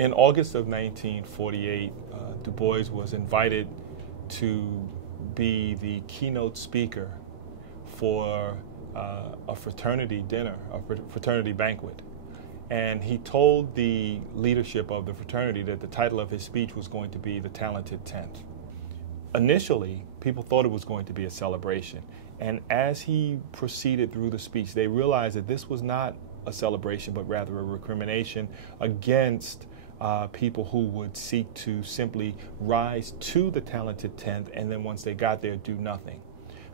In August of 1948, Du Bois was invited to be the keynote speaker for a fraternity dinner, a fraternity banquet. And he told the leadership of the fraternity that the title of his speech was going to be The Talented Tenth. Initially, people thought it was going to be a celebration. And as he proceeded through the speech, they realized that this was not a celebration, but rather a recrimination against people who would seek to simply rise to the talented tenth, and then once they got there, do nothing.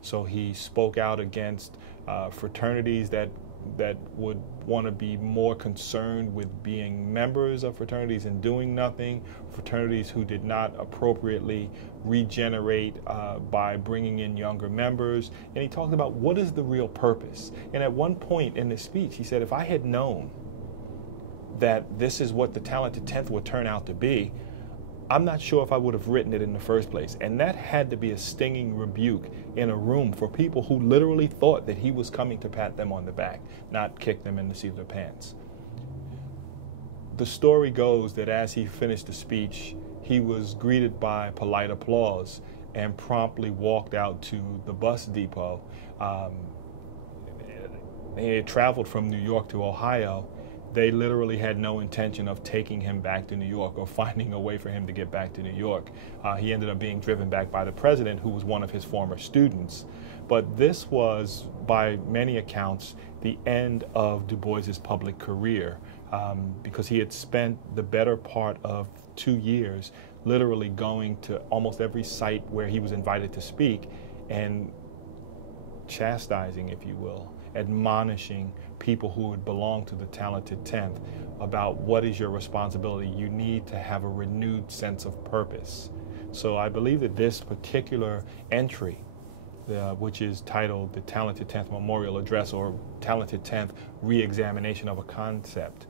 So he spoke out against fraternities that would want to be more concerned with being members of fraternities and doing nothing, fraternities who did not appropriately regenerate by bringing in younger members. And he talked about what is the real purpose. And at one point in his speech, he said, if I had known that this is what the talented tenth would turn out to be, I'm not sure if I would have written it in the first place. And that had to be a stinging rebuke in a room for people who literally thought that he was coming to pat them on the back, not kick them in the seat of their pants. The story goes that as he finished the speech, he was greeted by polite applause and promptly walked out to the bus depot. He had traveled from New York to Ohio. They literally had no intention of taking him back to New York or finding a way for him to get back to New York. He ended up being driven back by the president, who was one of his former students. But this was, by many accounts, the end of Du Bois's public career, because he had spent the better part of 2 years literally going to almost every site where he was invited to speak and chastising, if you will, admonishing people who would belong to the talented tenth about what is your responsibility. You need to have a renewed sense of purpose. So I believe that this particular entry, which is titled the Talented Tenth Memorial Address, or Talented Tenth Re-Examination of a Concept,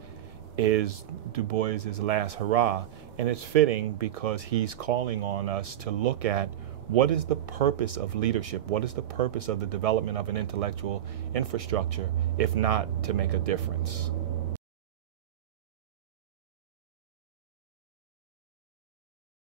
is Du Bois's last hurrah. And it's fitting because he's calling on us to look at what is the purpose of leadership? What is the purpose of the development of an intellectual infrastructure, if not to make a difference?